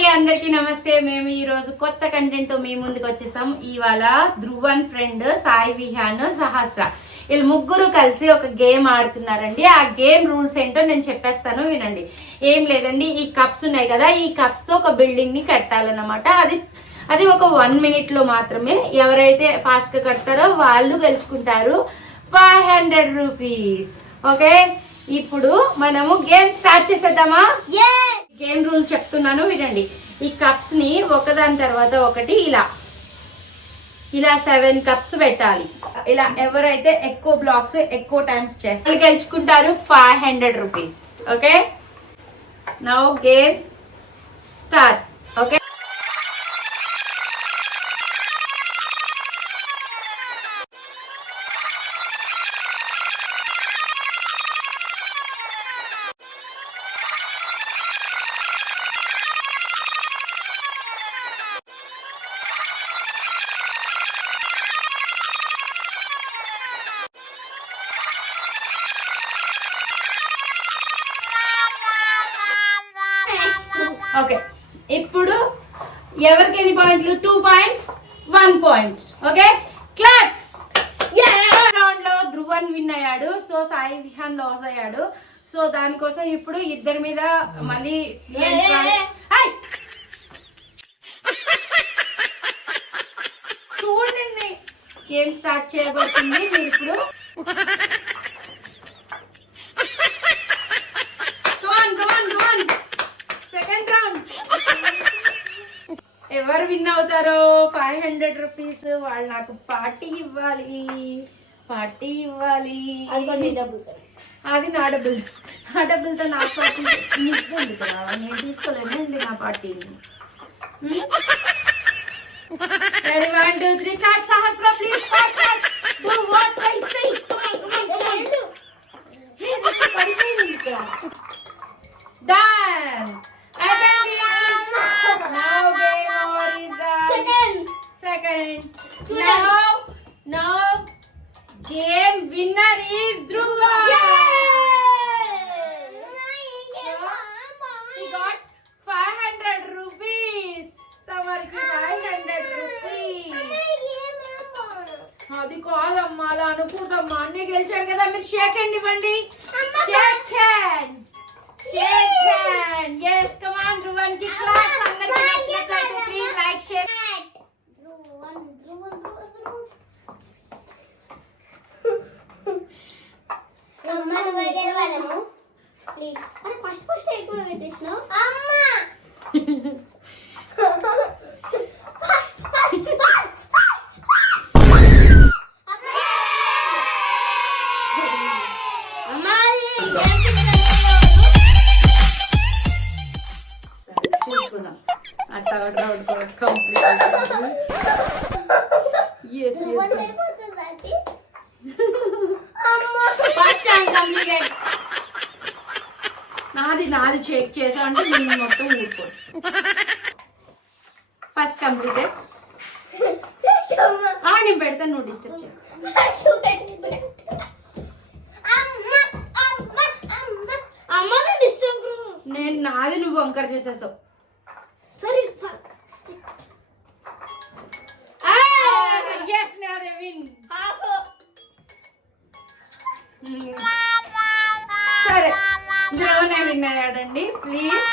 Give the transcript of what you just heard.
అండి అందరికీ నమస్తే. మేము ఈ రోజు కొత్త కంటెంట్తో మీ ముందుకు వచ్చేసాం. ఇవాళ ధ్రువన్ ఫ్రెండ్ సాయి విహాన్ సహస్ర. వీళ్ళు ముగ్గురు కలిసి ఒక గేమ్ ఆడుతున్నారండి. ఆ గేమ్ రూల్స్ ఏంటో నేను చెప్పేస్తాను వినండి. ఏం లేదండి ఈ కప్స్ ఉన్నాయి కదా ఈ కప్స్తో ఒక బిల్డింగ్ని కట్టాలన్నమాట. అది అది ఒక వన్ మినిట్లో మాత్రమే ఎవరైతే ఫాస్ట్గా కడతారో వాళ్ళు గెలుచుకుంటారు. ఫైవ్ హండ్రెడ్ రూపీస్ ఓకే ఇప్పుడు మనము గేమ్ స్టార్ట్ చేసేద్దామా? ఏ గేమ్ రూల్ చెప్తున్నాను వినండి. ఈ కప్స్ని ఒకదాని తర్వాత ఒకటి ఇలా ఇలా సెవెన్ కప్స్ పెట్టాలి. ఇలా ఎవరైతే ఎక్కువ బ్లాక్స్ ఎక్కువ టైమ్స్ చేస్తారు. గెలుచుకుంటారు five hundred rupees okay now game start okay okay. ఇప్పుడు ఎవరికి ఎన్ని పాయింట్లు? Two points one point okay? Claps రౌండ్లో ధ్రువన్ విన్ అయ్యాడు. సో సాయి విహాన్ లాస్ అయ్యాడు. సో దానికోసం ఇప్పుడు ఇద్దరి మీద మళ్ళీ! చూడండి. గేమ్ స్టార్ట్ చేయబడుతుంది మీరు ఇప్పుడు come on come on come on second round ఎవరు విన్ అవుతారో? ఫైవ్ హండ్రెడ్ రూపీస్ వాళ్ళు నాకు పార్టీ ఇవ్వాలి. పార్టీ ఇవ్వాలి. అది నా డబ్బులు నా డబ్బులతో నా పార్టీ నీకు ఎందుకు రావా? నేను తీసుకోలేనండి నా పార్టీని? Ready one two three start Sahasra please fast fast now, now game winner is Dhruva. He got 500 rupees. తమరికి 500 rupees. అది కాదమ్మా అలా అనుకూడదమ్మా అన్ని గెలిచారు కదా మీరు షేక్ హ్యాండ్ ఇవ్వండి. Shake hand shake hand yes come on ధ్రువన్కి class అందరికి నచ్చినట్లయితే ప్లీజ్ లైక్ షేర్ ప్లీజ్ అరే ఫస్ట్ ఫస్ట్ ఎక్కువ పెట్టేసినావు? అమ్మా! ఫస్ట్ ఫస్ట్ థర్డ్ రౌండ్ కూడా complete yes yes first round completed నాది నాది చెక్ చేసా అంటే నేను మొత్తం ఊరుకో ఫస్ట్ కంప్లీటెడ్ నేను పెడతాను నువ్వు డిస్టర్బ్ చేయ నేను నాది నువ్వు వంకర చేసేసావు సరే ద్రోణ ప్లీజ్